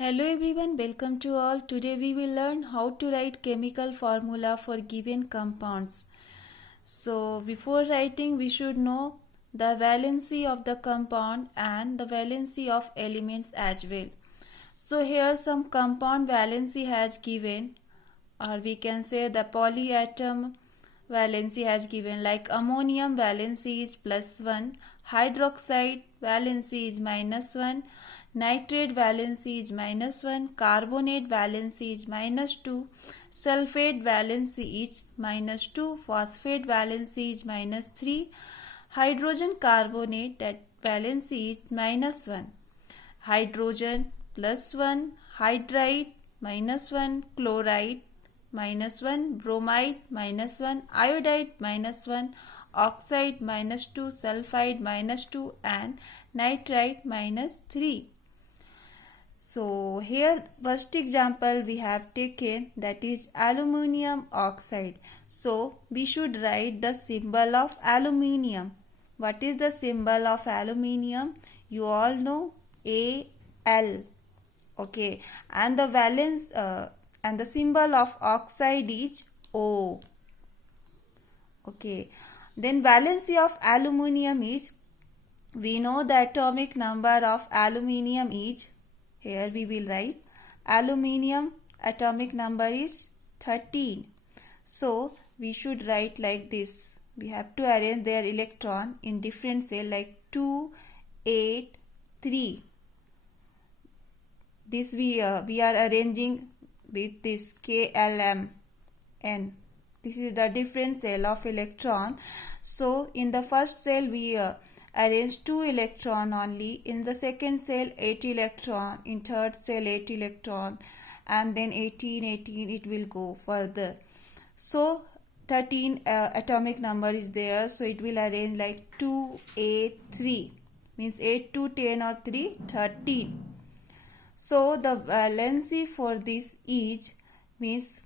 Hello everyone, welcome to all. Today we will learn how to write chemical formula for given compounds. So before writing we should know the valency of the compound and the valency of elements as well. So here some compound valency has given, or we can say the polyatom valency has given, like ammonium valency is +1, hydroxide valency is -1, nitrate valency is -1, carbonate valency is -2, sulfate valency is -2, phosphate valency is -3, hydrogen carbonate that valency is -1, hydrogen +1, hydride -1, chloride -1, bromide -1, iodide -1, oxide -2, sulfide -2 and nitrite -3. So here first example we have taken, that is aluminium oxide. So we should write the symbol of aluminium. What is the symbol of aluminium? You all know, Al. Okay, and the valence and the symbol of oxide is O. Okay, then valency of aluminium is, we know the atomic number of aluminium is, here we will write aluminium atomic number is 13. So we should write like this. We have to arrange their electron in different cell like 2, 8, 3. This we are arranging with this KLMN. This is the different cell of electron. So in the first cell we arrange 2 electron only. In the second cell 8 electron. In third cell 8 electron. And then 18, 18 it will go further. So 13 atomic number is there. So it will arrange like 2, 8, 3. Means 8 to 10 or 3, 13. So the valency for this is, means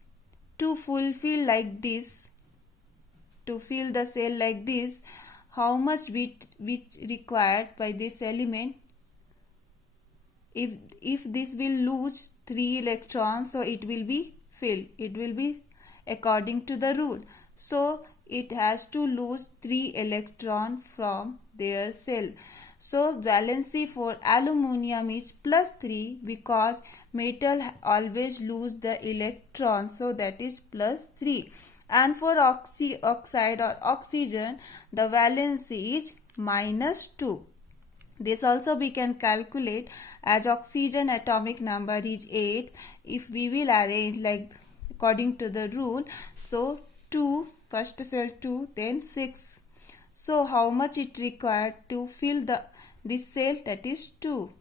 to fulfill like this, to fill the cell like this, how much bit which required by this element. If this will lose 3 electrons, so it will be filled. It will be according to the rule. So it has to lose 3 electron from their cell. So valency for aluminium is +3 because metal always lose the electron. So that is +3. And for oxide or oxygen, the valency is -2. This also we can calculate, as oxygen atomic number is 8. If we will arrange like according to the rule, so 2, first cell 2, then 6. So how much it required to fill this cell, that is 2.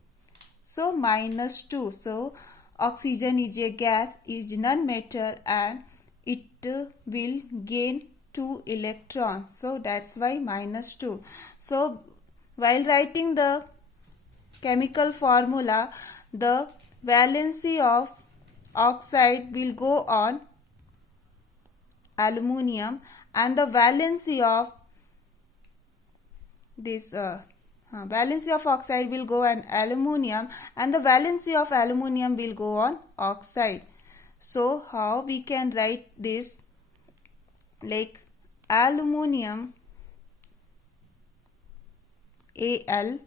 So -2. So oxygen is a gas, is non-metal, and it will gain 2 electrons. So that's why -2. So while writing the chemical formula, the valency of oxide will go on aluminium and the valency of this valency of oxide will go on aluminium and the valency of aluminium will go on oxide. So how we can write this, like aluminium Al.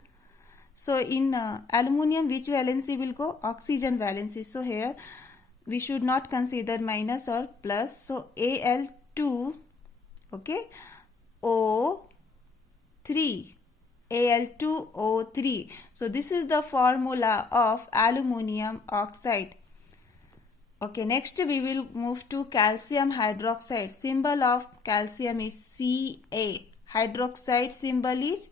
So in aluminium which valency will go? Oxygen valency. So here we should not consider minus or plus. So Al2, okay, O3. Al2O3. So this is the formula of aluminium oxide. Okay, next we will move to calcium hydroxide. Symbol of calcium is Ca. Hydroxide symbol is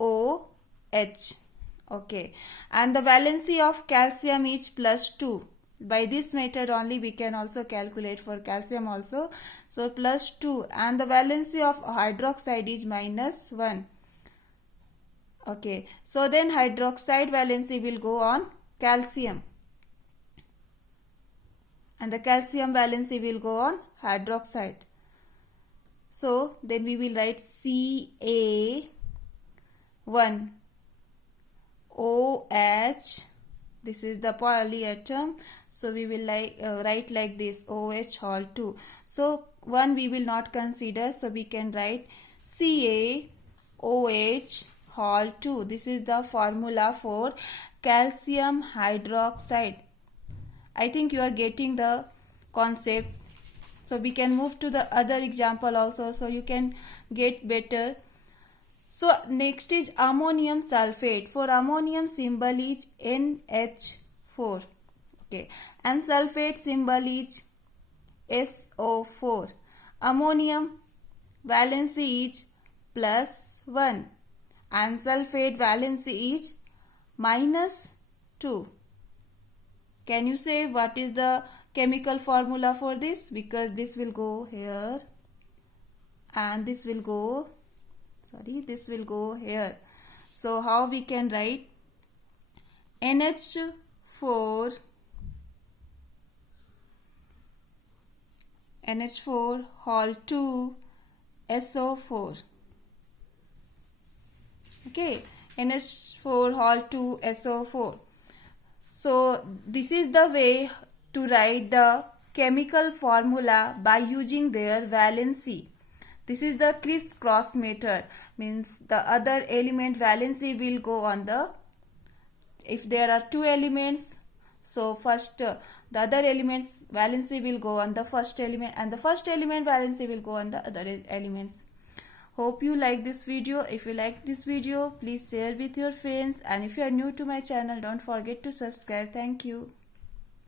OH. Okay, and the valency of calcium is +2. By this method only we can also calculate for calcium also. So +2, and the valency of hydroxide is -1. Okay, so then hydroxide valency will go on calcium and the calcium valency will go on hydroxide. So then we will write Ca1 OH This is the polyatom. So we will write like this, OH Hall 2. So 1 we will not consider. So we can write CaOH Hall 2. This is the formula for calcium hydroxide. I think you are getting the concept. So we can move to the other example also, so you can get better. So next is ammonium sulfate. For ammonium symbol is NH4. Okay. And sulfate symbol is SO4. Ammonium valency is +1 and sulfate valency is -2. Can you say what is the chemical formula for this? Because this will go here and this will go here. So how we can write? NH4 Hall 2 SO4. Okay, NH4 Hall 2 SO4. So this is the way to write the chemical formula by using their valency. This is the crisscross method, means the other element valency will go on the, if there are two elements, so first the other element's valency will go on the first element and the first element valency will go on the other elements. Hope you like this video. If you like this video, please share with your friends, and if you are new to my channel, don't forget to subscribe. Thank you.